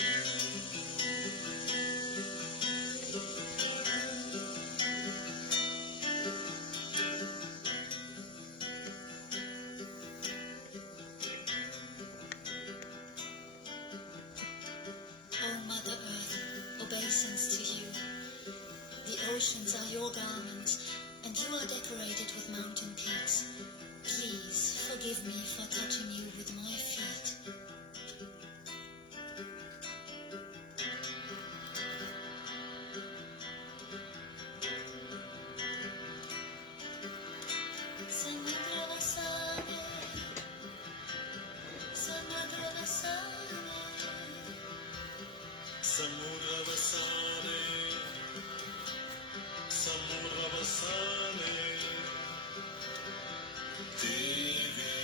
O Mother Earth, obeisance to you. The oceans are your garments, and you are decorated with mountain peaks. Please forgive me for touching you with my feet. Samudravasane, Samudravasane, Samudravasane, Samudravasane, Devi,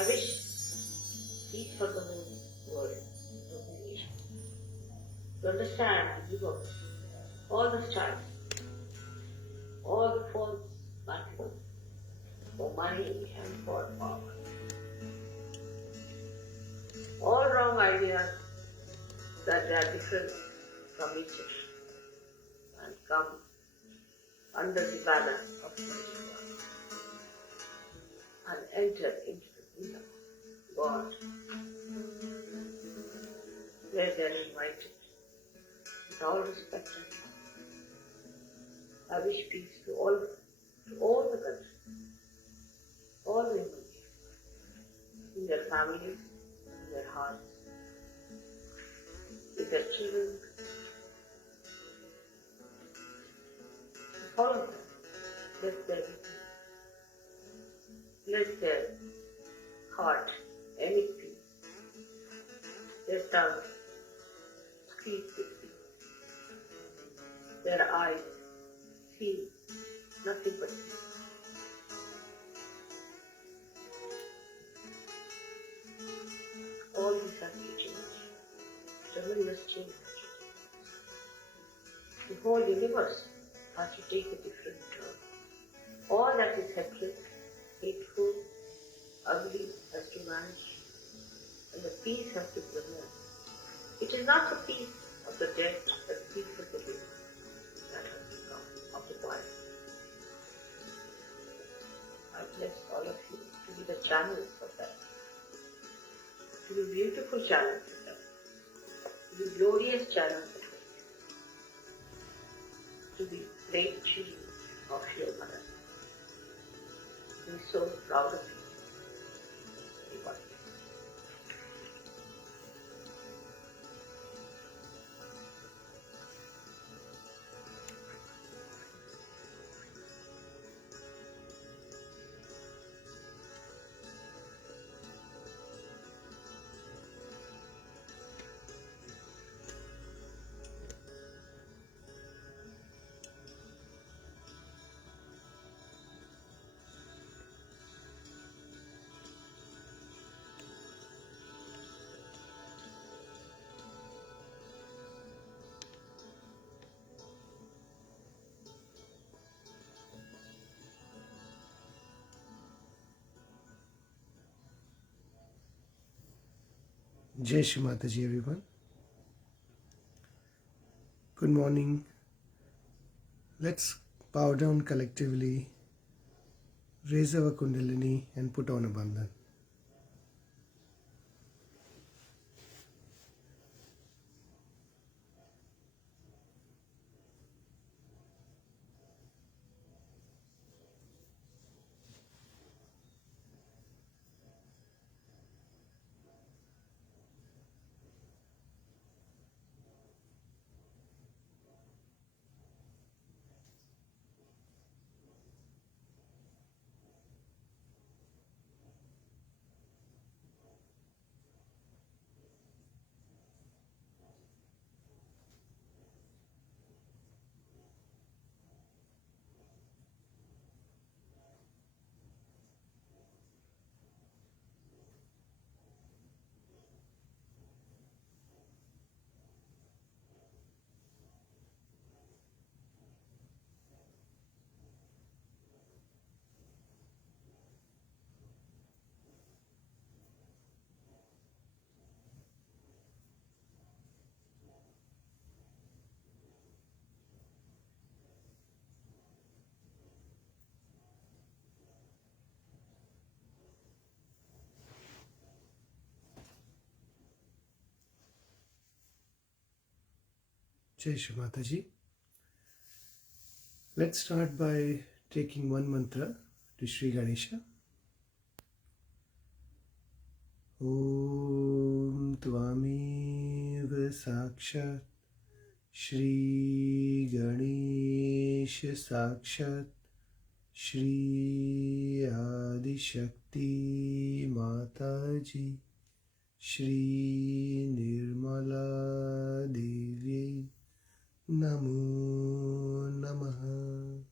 I wish peace for the whole world, the whole nation. To understand the ego, all the strife, all the false battles for money and for power, all wrong ideas that they are different from each other and come under the banner of spirituality and enter into the kingdom of God, where they are invited with all respect and love. I wish peace to all the countries, all the human beings, in their families, in their hearts, with their children. All of them, let their let their heart emit peace, their tongue speak with peace, their eyes see nothing but peace. All these have to change, tremendous change. The whole universe has to take a different turn. All that is hectic, hateful, ugly has to vanish, and the peace has to prevail. It is not the peace of the dead, but the peace of the living that has to come, of the quiet. I bless all of you to be the channels of that, to be beautiful channels of that, to be glorious channels of that, to be great children of your mother. I'm so proud of you. Everybody. Jai Shri Mataji, everyone. Good morning. Let's bow down collectively, raise our Kundalini and put on a bandhan. Jai Shri Mataji. Let's start by taking one mantra to Shri Ganesha. Om Tvameva Sakshat Shri Ganesha Sakshat Shri Adi Shakti Mataji Shri Nirmala Devi Namo Namaha.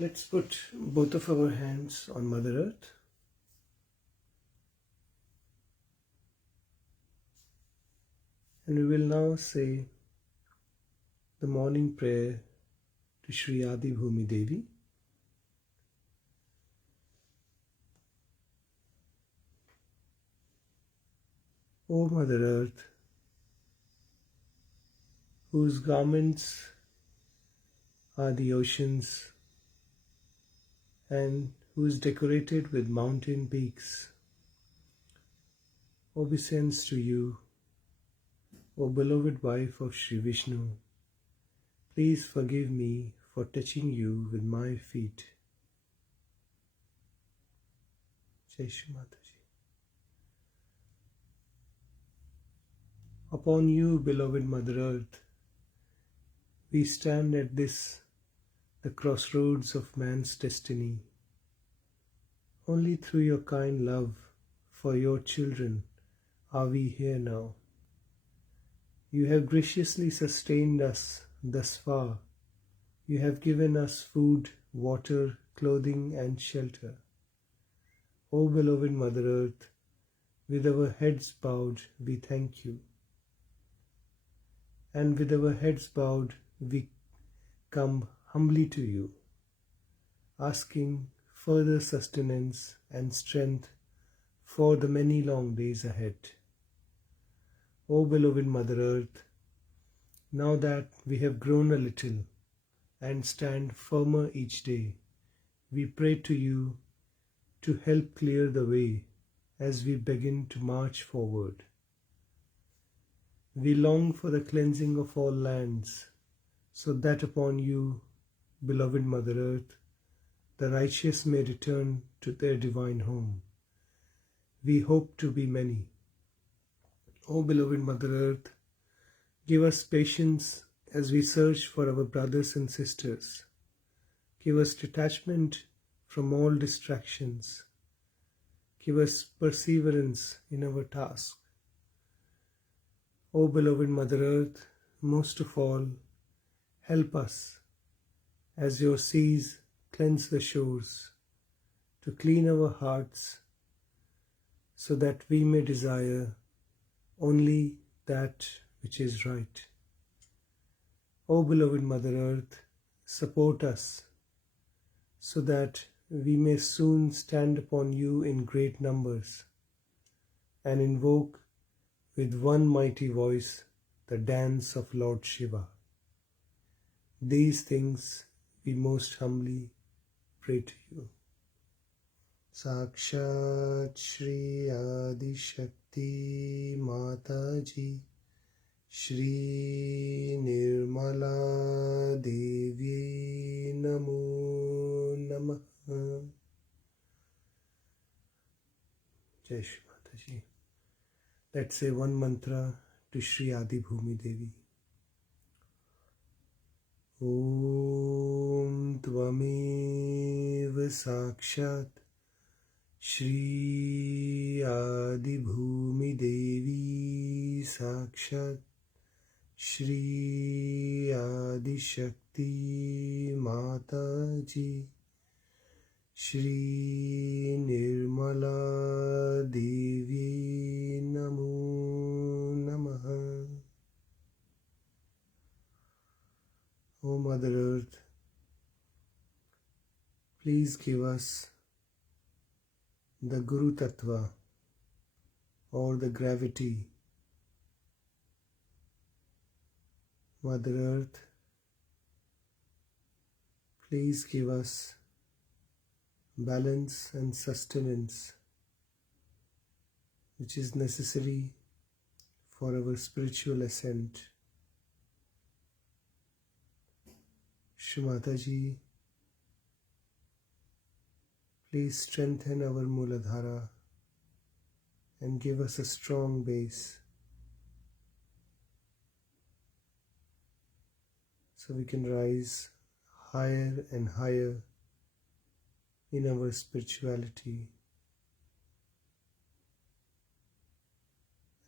Let's put both of our hands on Mother Earth. And we will now say the morning prayer to Shri Adi Bhumi Devi. O Mother Earth, whose garments are the oceans and who is decorated with mountain peaks, obeisance to you, O beloved wife of Shri Vishnu. Please forgive me for touching you with my feet. Jai Shri Mataji. Upon you, beloved Mother Earth, we stand at this, the crossroads of man's destiny. Only through your kind love for your children are we here now. You have graciously sustained us thus far. You have given us food, water, clothing, and shelter. O beloved Mother Earth, with our heads bowed, we thank you. And with our heads bowed, we come humbly to you, asking further sustenance and strength for the many long days ahead. O beloved Mother Earth, now that we have grown a little and stand firmer each day, we pray to you to help clear the way as we begin to march forward. We long for the cleansing of all lands, so that upon you, beloved Mother Earth, the righteous may return to their divine home. We hope to be many. O beloved Mother Earth, give us patience as we search for our brothers and sisters. Give us detachment from all distractions. Give us perseverance in our task. O beloved Mother Earth, most of all, help us, as your seas cleanse the shores, to clean our hearts so that we may desire only that which is right. O beloved Mother Earth, support us so that we may soon stand upon you in great numbers and invoke with one mighty voice the dance of Lord Shiva. These things we most humbly pray to you. Sakshat Shri Adi Shakti Mataji Shri Nirmala Devi Namo Namaha. Jai Shri Mataji. Let's say one mantra to Shri Adi Bhumi Devi. Om Tvamev Sakshat Shri Adi Bhumi Devi Sakshat Shri Adi Shakti Mataji Shri Nirmala Devi Namo Namaha. O Mother Earth, please give us the Guru Tattva or the gravity. Mother Earth, please give us balance and sustenance which is necessary for our spiritual ascent. Shri Mataji, please strengthen our Mooladhara and give us a strong base so we can rise higher and higher in our spirituality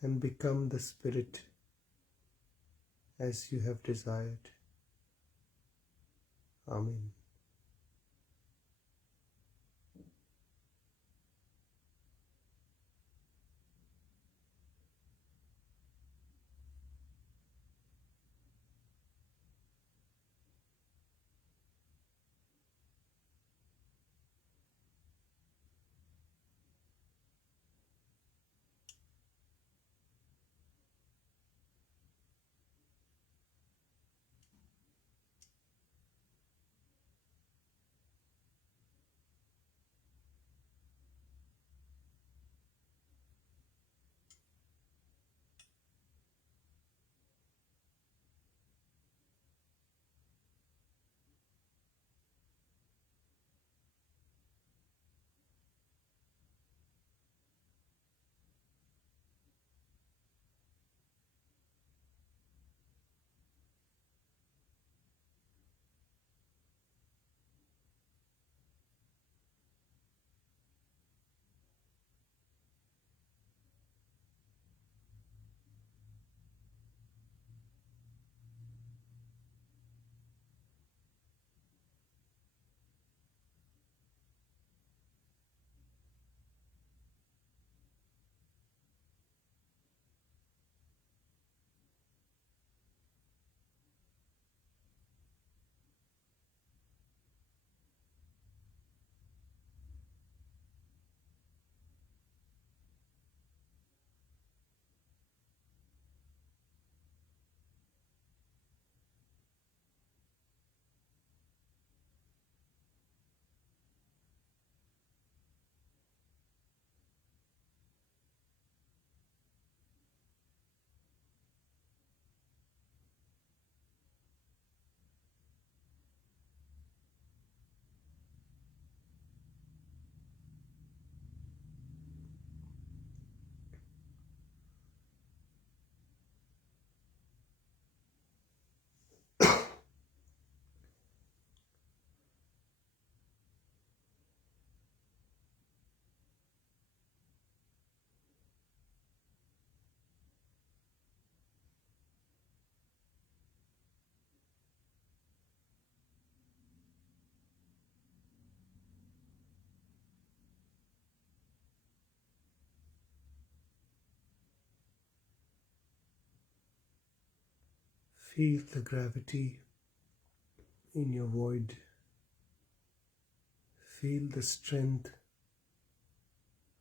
and become the spirit as you have desired. Amen. Feel the gravity in your void. Feel the strength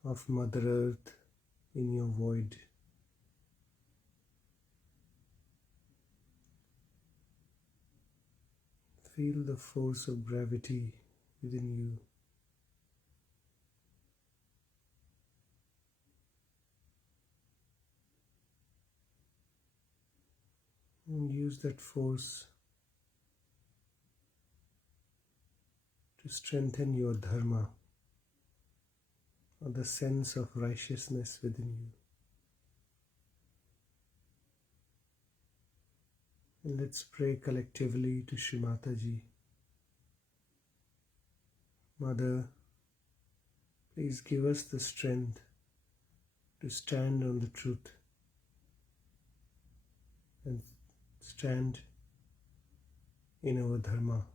of Mother Earth in your void. Feel the force of gravity within you. And use that force to strengthen your dharma, or the sense of righteousness within you. And let's pray collectively to Shri Mataji. Mother, please give us the strength to stand on the truth and stand in our dharma.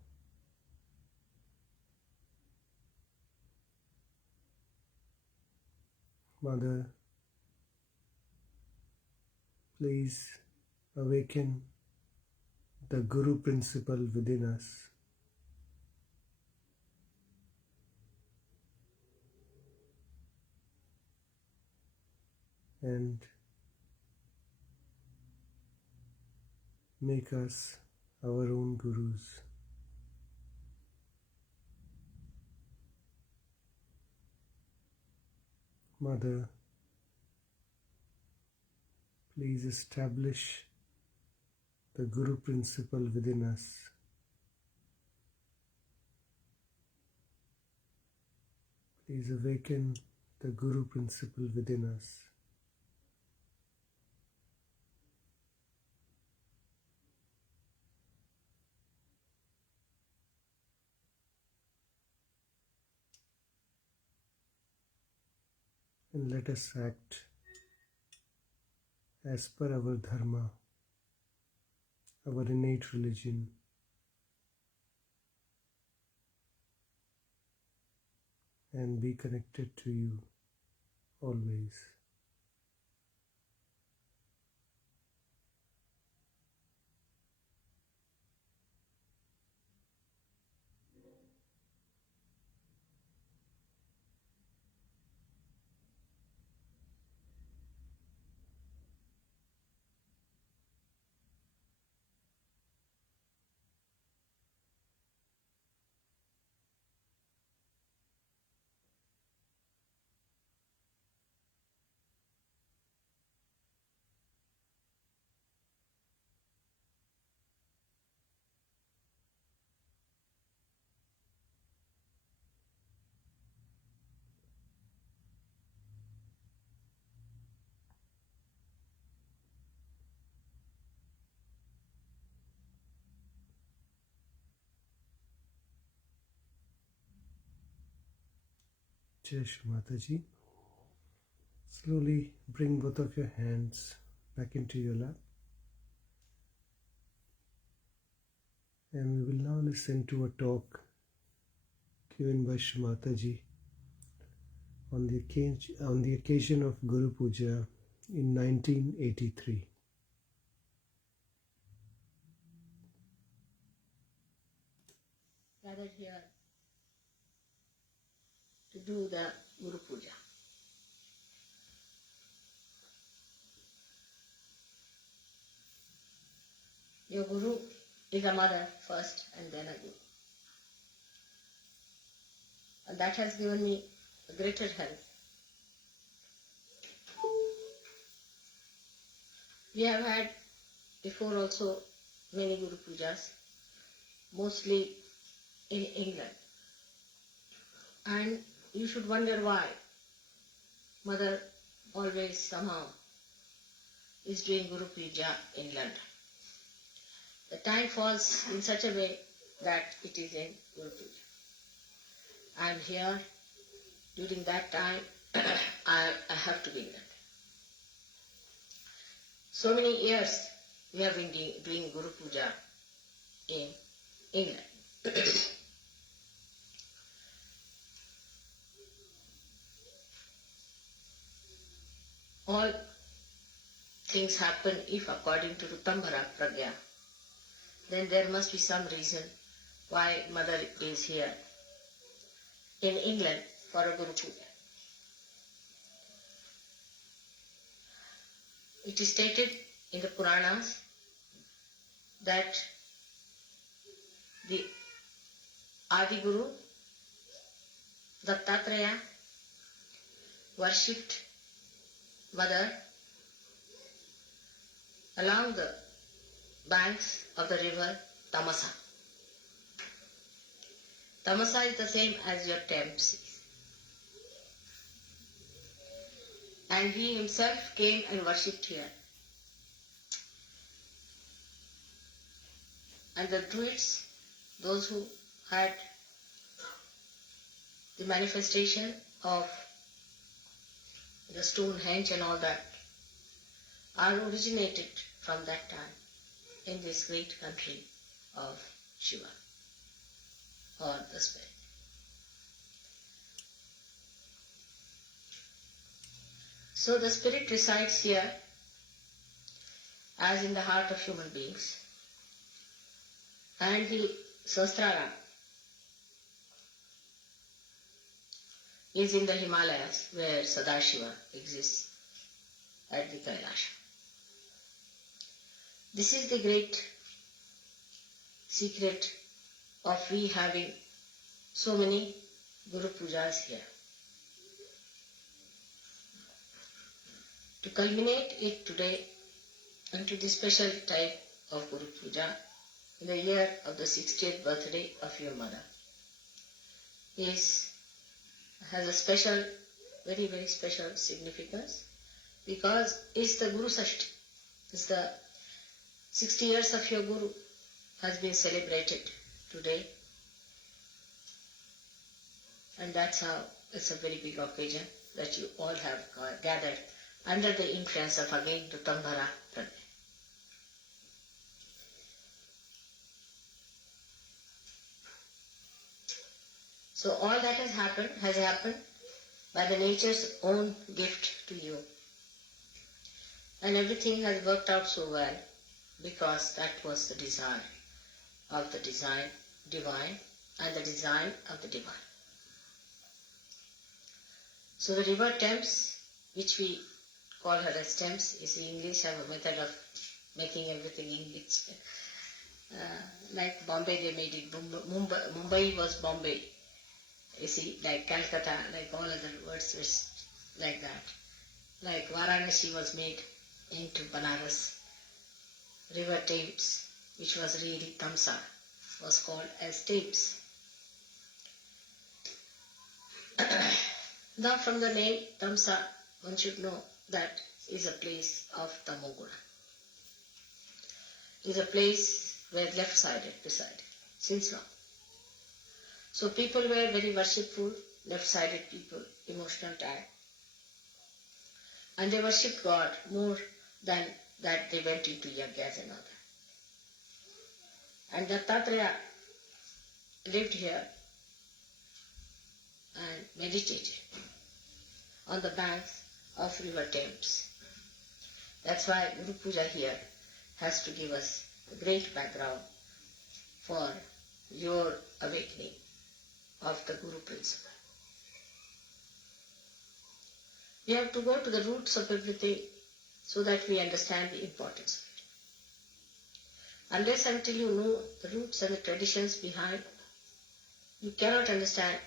Mother, please awaken the Guru principle within us. And make us our own Gurus. Mother, please establish the Guru principle within us. Please awaken the Guru principle within us. And let us act as per our dharma, our innate religion, and be connected to you always. Jai Shri Mataji. Slowly bring both of your hands back into your lap. And we will now listen to a talk given by Shri Mataji on the occasion of Guru Puja in 1983. Gathered here to do the Guru Puja. Your Guru is a mother first and then a Guru. And that has given me a greater help. We have had before also many Guru Pujas, mostly in England. And you should wonder why Mother always somehow is doing Guru Puja in London. The time falls in such a way that it is in Guru Puja. I am here during that time. I have to be in London. So many years we have been doing Guru Puja in England. All things happen if according to Rutambara Pragya then there must be some reason why Mother is here in England for a Guru Puja. It is stated in the Puranas that the Adi Guru Dattatreya worshipped Mother along the banks of the river Tamasa. Tamasa is the same as your Thames. And he himself came and worshipped here. And the Druids, those who had the manifestation of the Stonehenge and all that, are originated from that time in this great country of Shiva, or the Spirit. So the Spirit resides here as in the heart of human beings, and the Sahasrara is in the Himalayas where Sadashiva exists at the Kailash. This is the great secret of we having so many Guru Pujas here. To culminate it today into the special type of Guru Puja in the year of the 60th birthday of your mother has a special, very, very special significance, because it's the Guru Sashti. It's the 60 years of your Guru has been celebrated today, and that's how it's a very big occasion that you all have gathered under the influence of again Ritambhara Pranay. So all that has happened by the nature's own gift to you. And everything has worked out so well because that was the desire of the divine and the design of the divine. So the river Thames, which we call her as Thames, is the English have a method of making everything English. Like Bombay, they made it Mumbai was Bombay. You see, like Calcutta, like all other words were like that. Like Varanasi was made into Banaras. River Thames, which was really Tamsa, was called as Thames. Now from the name Tamsa, one should know that is a place of Tamoguna. Is a place where left-sided reside, since long. So people were very worshipful, left-sided people, emotional type. And they worshipped God more than that they went into yajnas and all that. And Dattatreya lived here and meditated on the banks of river Thames. That's why Guru Puja here has to give us a great background for your awakening of the Guru principle. We have to go to the roots of everything so that we understand the importance of it. Unless until you know the roots and the traditions behind, you cannot understand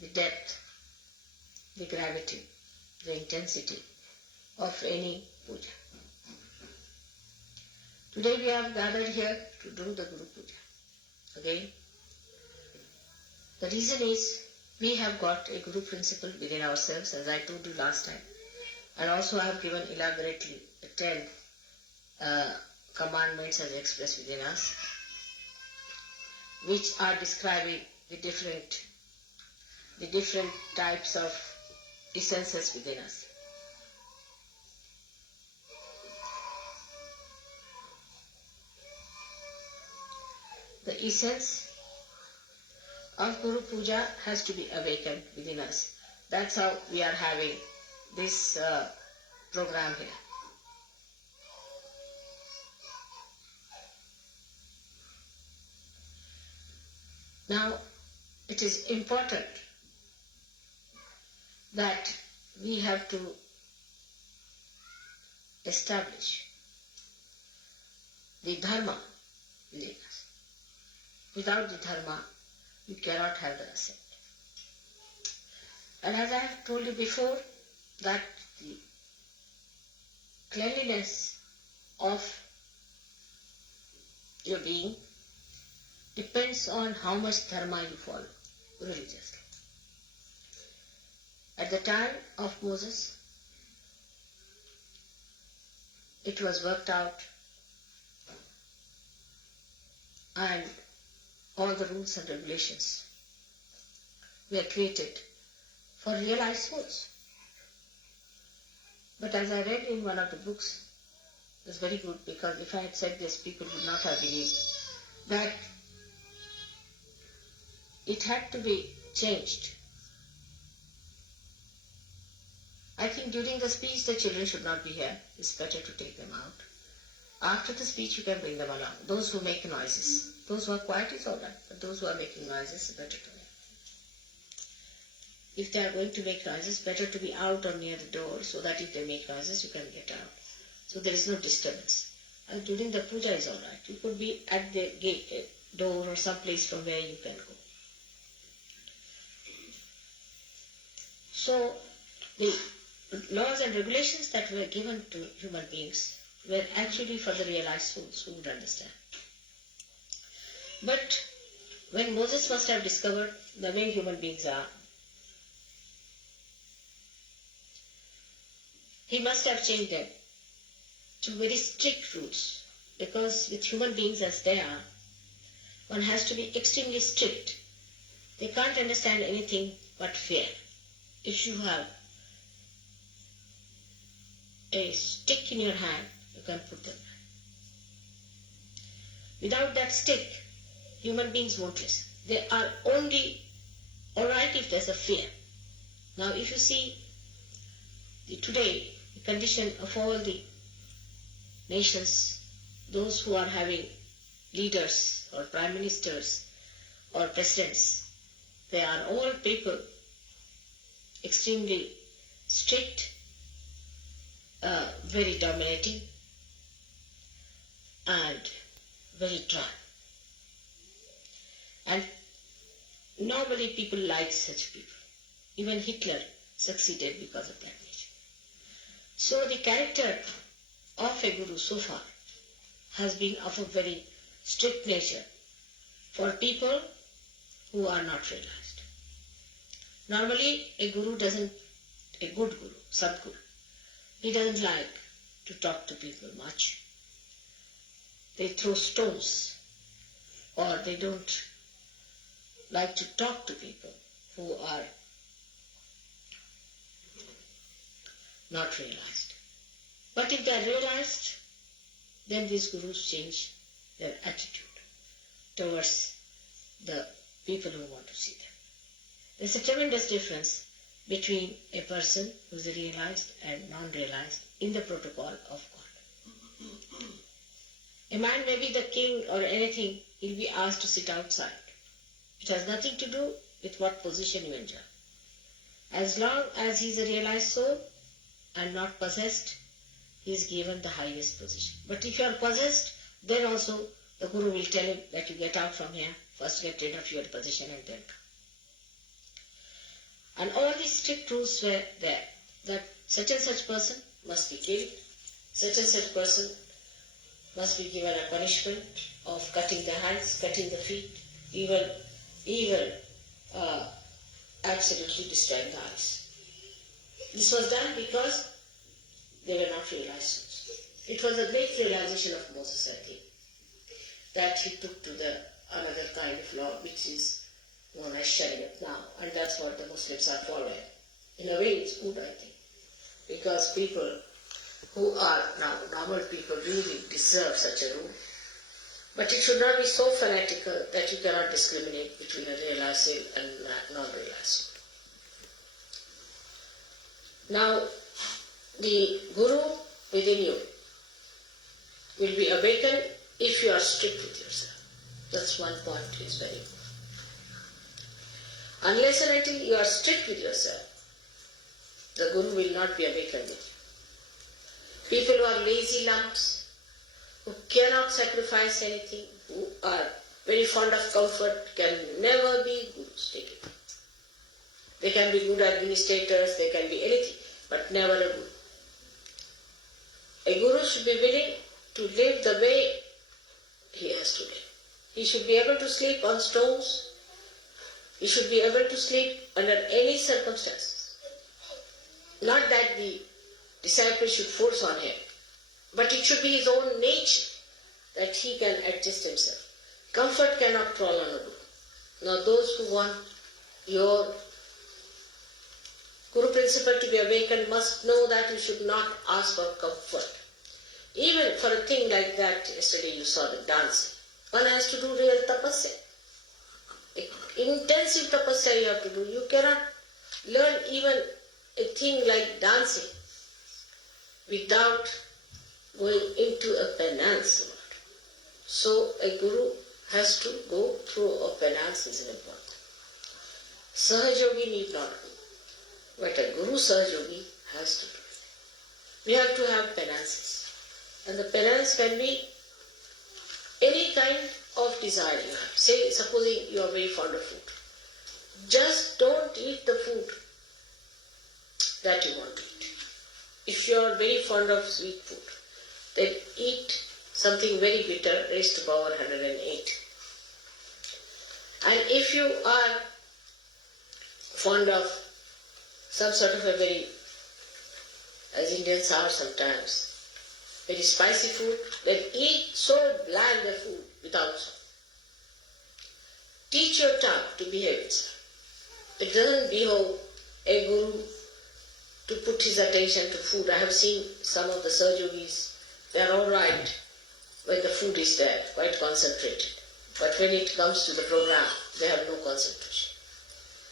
the depth, the gravity, the intensity of any puja. Today we have gathered here to do the Guru Puja. Again, the reason is we have got a Guru principle within ourselves, as I told you last time. And also I have given elaborately the 10 commandments as expressed within us, which are describing the different types of essences within us. The essence of Guru Puja has to be awakened within us. That's how we are having this program here. Now, it is important that we have to establish the dharma within us. Without the dharma, you cannot have the ascent. And as I have told you before, that the cleanliness of your being depends on how much dharma you follow religiously. At the time of Moses, it was worked out, and all the rules and regulations were created for realized souls. But as I read in one of the books, it was very good, because if I had said this, people would not have believed, that it had to be changed. I think during the speech the children should not be here. It's better to take them out. After the speech you can bring them along. Those who make noises. Those who are quiet is all right, but those who are making noises, better to them. If they are going to make noises, better to be out or near the door, so that if they make noises you can get out. So there is no disturbance. And during the puja is all right. You could be at the gate, door, or some place from where you can go. So the laws and regulations that were given to human beings were actually for the realized souls who would understand. But when Moses must have discovered the way human beings are, he must have changed them to very strict rules, because with human beings as they are, one has to be extremely strict. They can't understand anything but fear. If you have a stick in your hand, you can put them. Without that stick, human beings won't listen. They are only alright if there's a fear. Now if you see today, the condition of all the nations, those who are having leaders or prime ministers or presidents, they are all people extremely strict, very dominating, and very dry. And normally people like such people. Even Hitler succeeded because of that nature. So the character of a guru so far has been of a very strict nature for people who are not realized. Normally a good guru, Sadguru, he doesn't like to talk to people much. They throw stones, or they don't like to talk to people who are not realized. But if they are realized, then these gurus change their attitude towards the people who want to see them. There's a tremendous difference between a person who is realized and non-realized in the protocol of God. A man may be the king or anything, he'll be asked to sit outside. It has nothing to do with what position you enjoy. As long as he is a realized soul and not possessed, he is given the highest position. But if you are possessed, then also the Guru will tell him that you get out from here, first get rid of your position and then come. And all these strict rules were there, that such and such person must be killed, such and such person must be given a punishment of cutting the hands, cutting the feet, even absolutely destroying the eyes. This was done because they were not realized souls. It was a great realization of Moses, I think, that he took to the another kind of law which is known as Shariat now, and that's what the Muslims are following. In a way it's good, I think, because people who are now normal people really deserve such a rule. But it should not be so fanatical that you cannot discriminate between a realized soul and non-realized soul. Now, the Guru within you will be awakened if you are strict with yourself. That's one point, is very important. Unless and until you are strict with yourself, the Guru will not be awakened with you. People who are lazy lumps, who cannot sacrifice anything, who are very fond of comfort, can never be Gurus. Take it. They can be good administrators, they can be anything, but never a Guru. A Guru should be willing to live the way he has to live. He should be able to sleep on stones. He should be able to sleep under any circumstances. Not that the disciple should force on him, but it should be his own nature that he can adjust himself. Comfort cannot crawl on a Guru. Now those who want your Guru principle to be awakened must know that you should not ask for comfort. Even for a thing like that, yesterday you saw the dancing. One has to do real tapasya. Intensive tapasya you have to do. You cannot learn even a thing like dancing without going into a penance mode. So a Guru has to go through a penance is important. Sahajogi need not do, but a Guru Sahajogi has to do. We have to have penances. And the penance can be any kind of desire you have. Say, supposing you are very fond of food. Just don't eat the food that you want to eat. If you are very fond of sweet food, then eat something very bitter, raised to power 108. And if you are fond of some sort of a very, as Indians are sometimes, very spicy food, then eat so bland the food without salt. Teach your tongue to behave itself. It doesn't behove a Guru to put his attention to food. I have seen some of the Sahajogis, they are all right when the food is there, quite concentrated. But when it comes to the program, they have no concentration.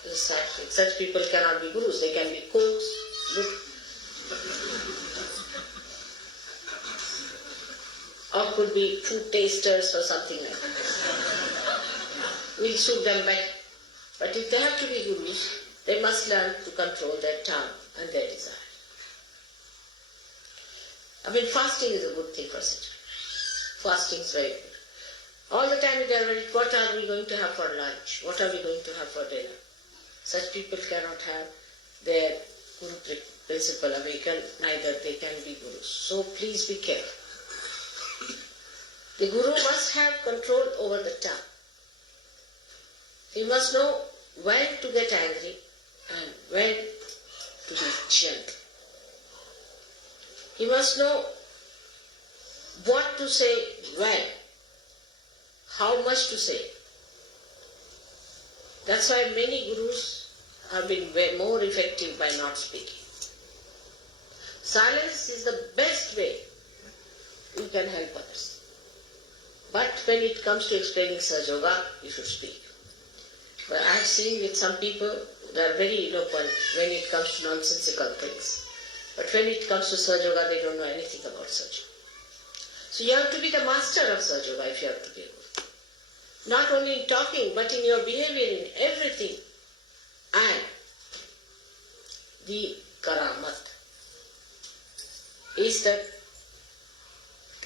Such people cannot be Gurus. They can be cooks, or could be food tasters or something like that. We'll suit them better. But if they have to be Gurus, they must learn to control their tongue and their desire. I mean, fasting is a good thing for such. Fasting is very good. All the time they are worried, what are we going to have for lunch? What are we going to have for dinner? Such people cannot have their Guru principle awakened, neither they can be Gurus. So please be careful. The Guru must have control over the tongue. He must know when to get angry and when to be gentle. He must know what to say when, how much to say. That's why many Gurus have been more effective by not speaking. Silence is the best way you can help others. But when it comes to explaining Sahaja, you should speak. But I have seen with some people, they are very eloquent when it comes to nonsensical things. But when it comes to Sahaja, they don't know anything about Sahaja. So you have to be the master of Sahaja if you have to be a Guru. Not only in talking, but in your behavior, in everything. And the karamat is that,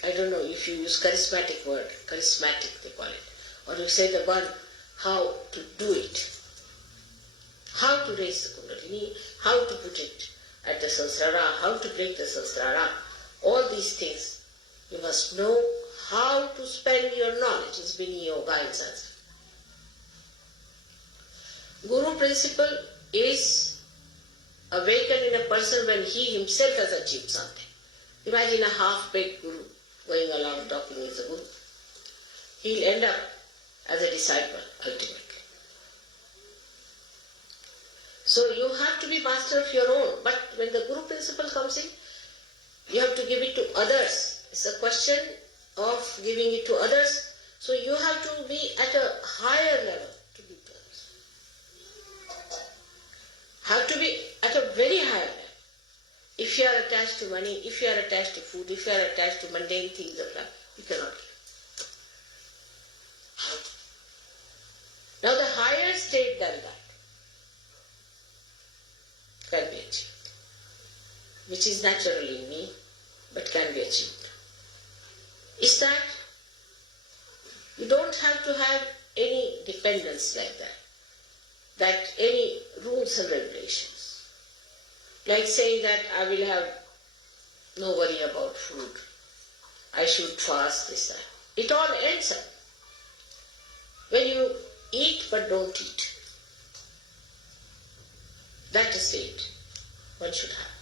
I don't know if you use charismatic word, charismatic they call it, or you say the one, how to do it, how to raise the Kundalini, how to put it at the Sahasrara, how to break the Sahasrara, all these things, you must know how to spend your knowledge. It's Bini Yoga in Sanskrit. Guru principle is awakened in a person when he himself has achieved something. Imagine a half-baked Guru going along talking with the Guru. He'll end up as a disciple ultimately. So you have to be master of your own. But when the Guru principle comes in, you have to give it to others. It's a question of giving it to others. So you have to be at a higher level to give to others. Have to be at a very high level. If you are attached to money, if you are attached to food, if you are attached to mundane things of life, you cannot give. Now the higher state than that which is natural in me, but can be achieved, is that you don't have to have any dependence like that any rules and regulations. Like saying that I will have no worry about food, I should fast, this, that. It all ends up when you eat but don't eat. That is it one should have.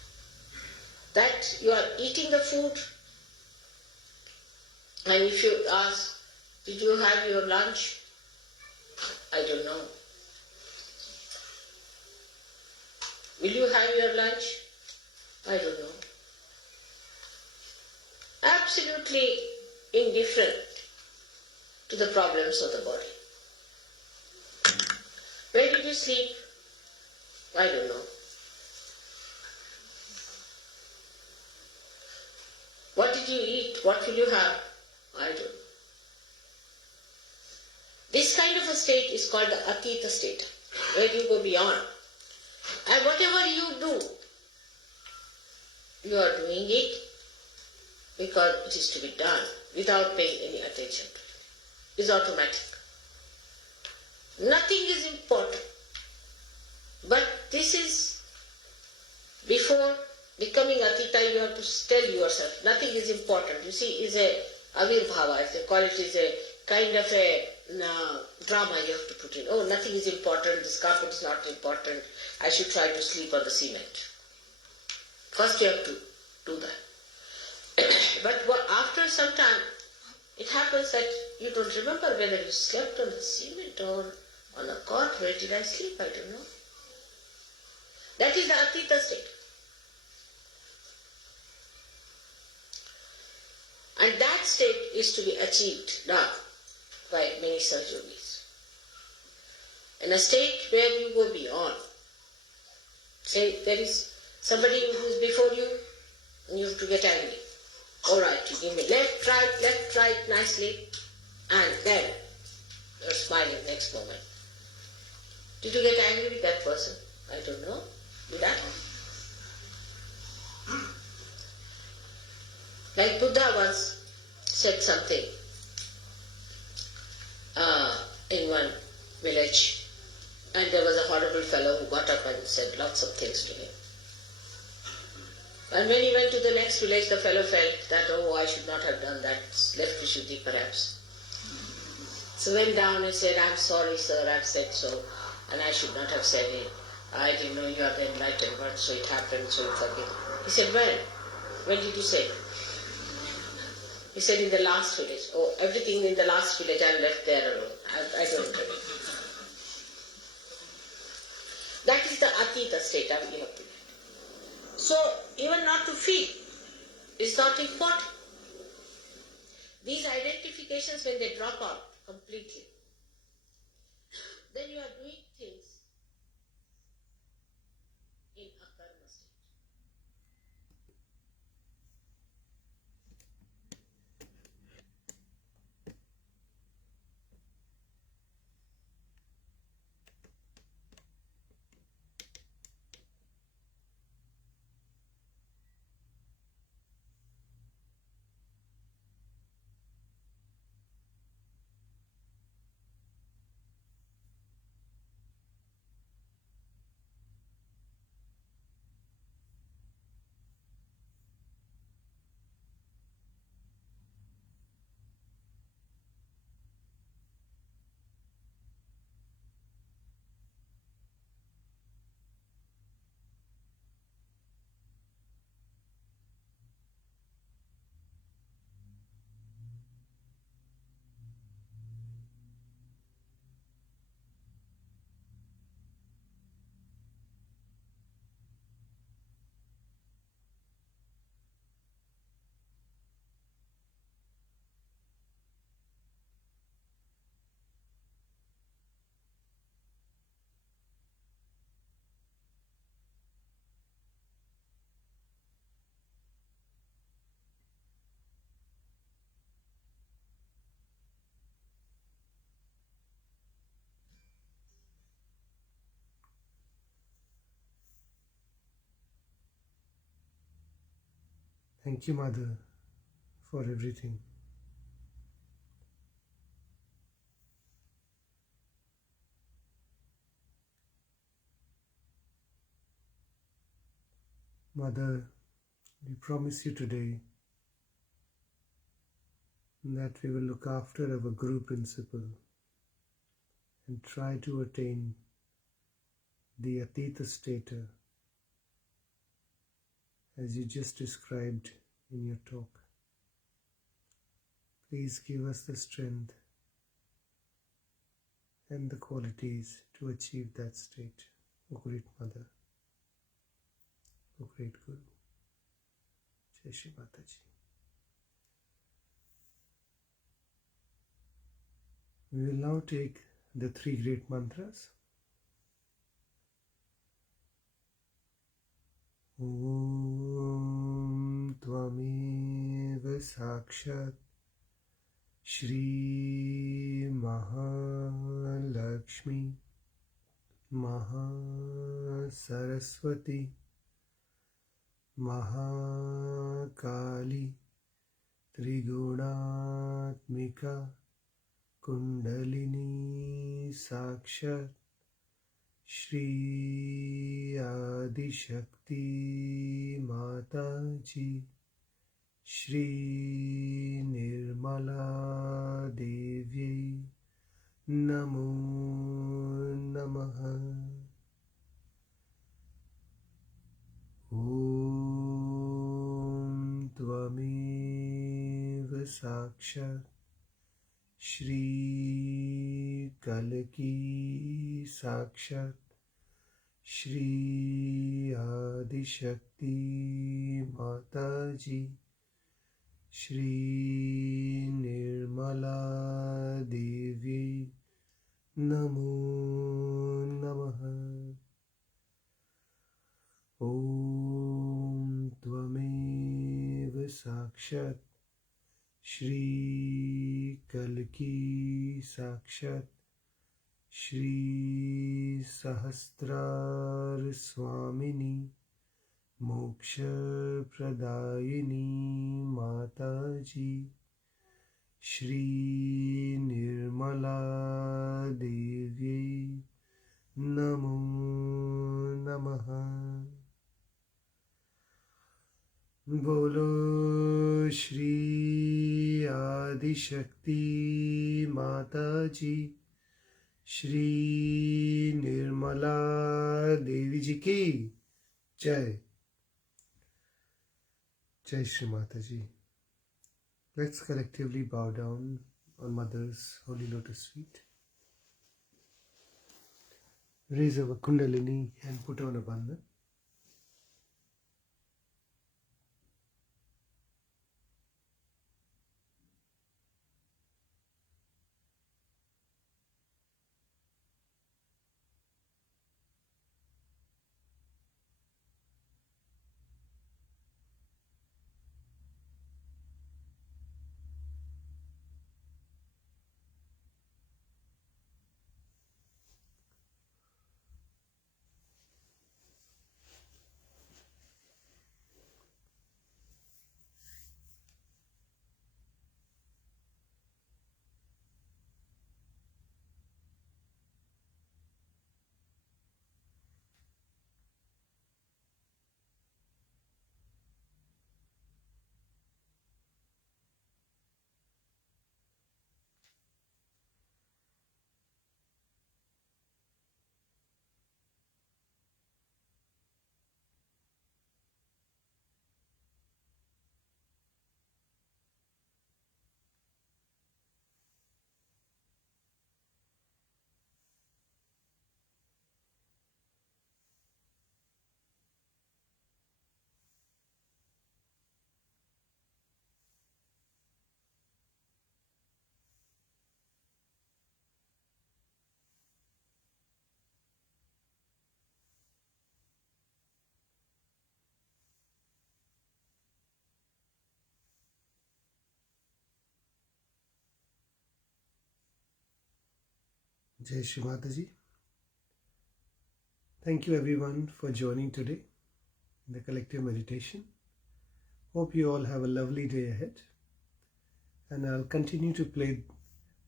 That you are eating the food, and if you ask, did you have your lunch? I don't know. Will you have your lunch? I don't know. Absolutely indifferent to the problems of the body. Where did you sleep? I don't know. What did you eat? What will you have? I don't know. This kind of a state is called the Atita state, where you go beyond. And whatever you do, you are doing it because it is to be done without paying any attention to it. It's automatic. Nothing is important. But this is, before becoming Atita, you have to tell yourself, nothing is important. You see, is a avirbhava, as they call it, is a kind of a drama you have to put in. Oh, nothing is important, this carpet is not important, I should try to sleep on the cement. First you have to do that. But after some time, it happens that you don't remember whether you slept on the cement or on a cot. Where did I sleep? I don't know. That is the Atita state. And that state is to be achieved now by many such yogis. In a state where you go beyond. Say there is somebody who is before you and you have to get angry. Alright, you give me left, right, nicely, and then you're smiling next moment. Did you get angry with that person? I don't know. Did I? Like Buddha once said something in one village, and there was a horrible fellow who got up and said lots of things to him. And when he went to the next village, the fellow felt that, oh, I should not have done that, left Vishuddhi perhaps. So went down and said, I'm sorry sir, I've said so, and I should not have said it. I didn't know you are the enlightened one, so it happened, so forgive. He said, when? When did you say? He said, in the last village. Oh, everything in the last village I left there alone. I don't know. That is the Atita state I will have to get. So, even not to feel is not important. These identifications, when they drop out completely, then you are doing things in a karma state. Thank you, Mother, for everything. Mother, we promise you today that we will look after our Guru principle and try to attain the Atita stata as you just described in your talk. Please give us the strength and the qualities to achieve that state, O Great Mother, O Great Guru. Jai Shri Mataji. We will now take the 3 great mantras. Om Tvameva Sakshat Shri Mahalakshmi Mahasaraswati Mahakali Trigunatmika Kundalini Sakshat Shri Adi Shakti Mataji Shri Nirmala Devi Namo Namaha. Om Tvameva Sakshat Shri Kalaki Sakshat Shri Adi Shakti Mataji Shri Nirmala Devi Namo Namaha. Om Tvameva Sakshat Shri Kalki Sakshat Shri Sahasrar Swamini Moksha Pradayini Mataji Shri Nirmala Devi Namo Namaha. Bolo Shri Adi Shakti Mataji Shri Nirmala Devi Ji ki Jai. Jai Shri Mataji. Let's collectively bow down on Mother's Holy Lotus feet. Raise our Kundalini and put on a bandhan. Jai Shri Mataji. Thank you everyone for joining today in the collective meditation. Hope you all have a lovely day ahead. And I'll continue to play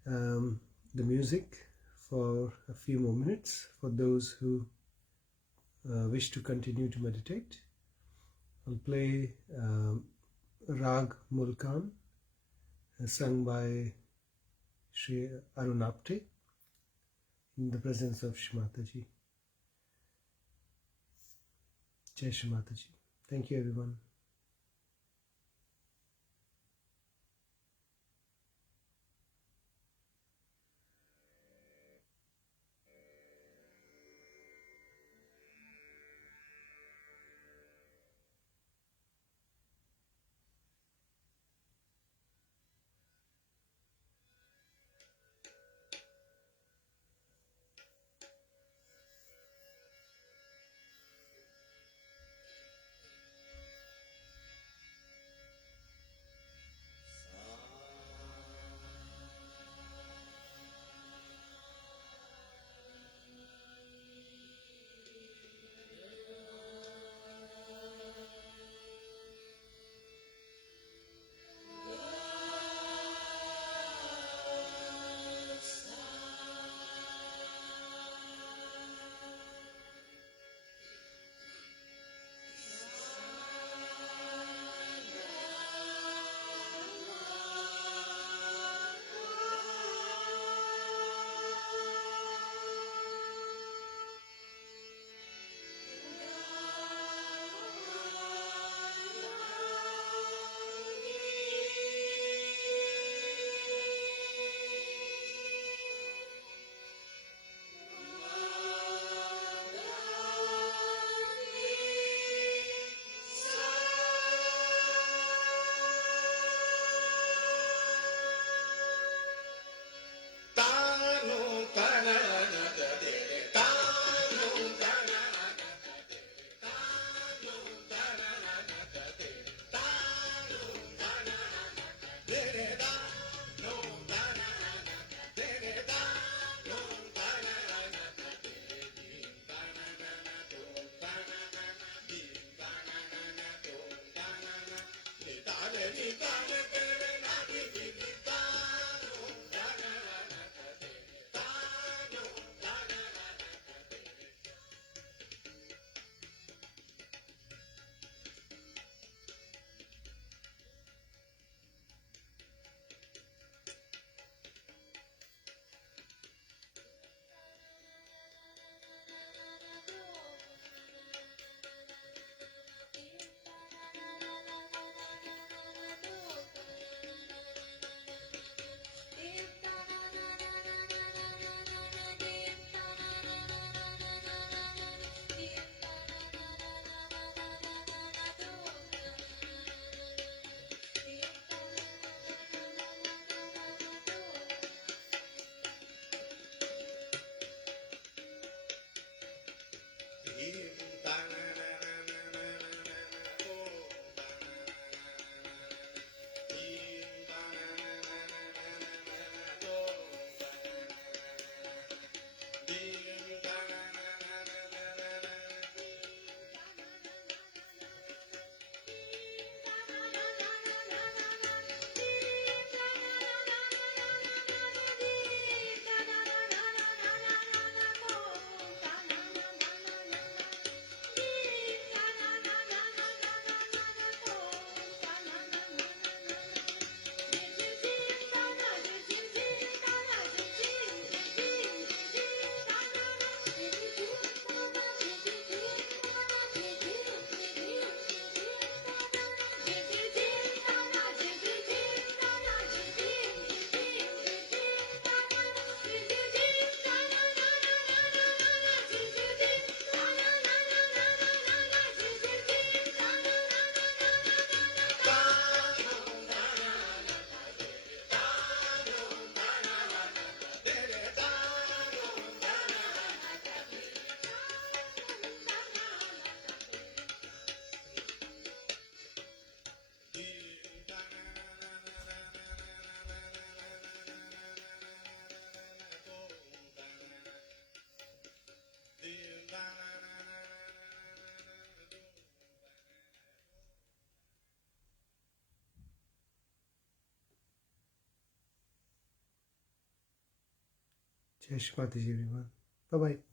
the music for a few more minutes for those who wish to continue to meditate. I'll play Rag Mulkan, sung by Shri Arunapte in the presence of Shri Mataji. Jai Shri Mataji. Thank you, everyone. Jai Shri Mataji, everyone. Bye-bye.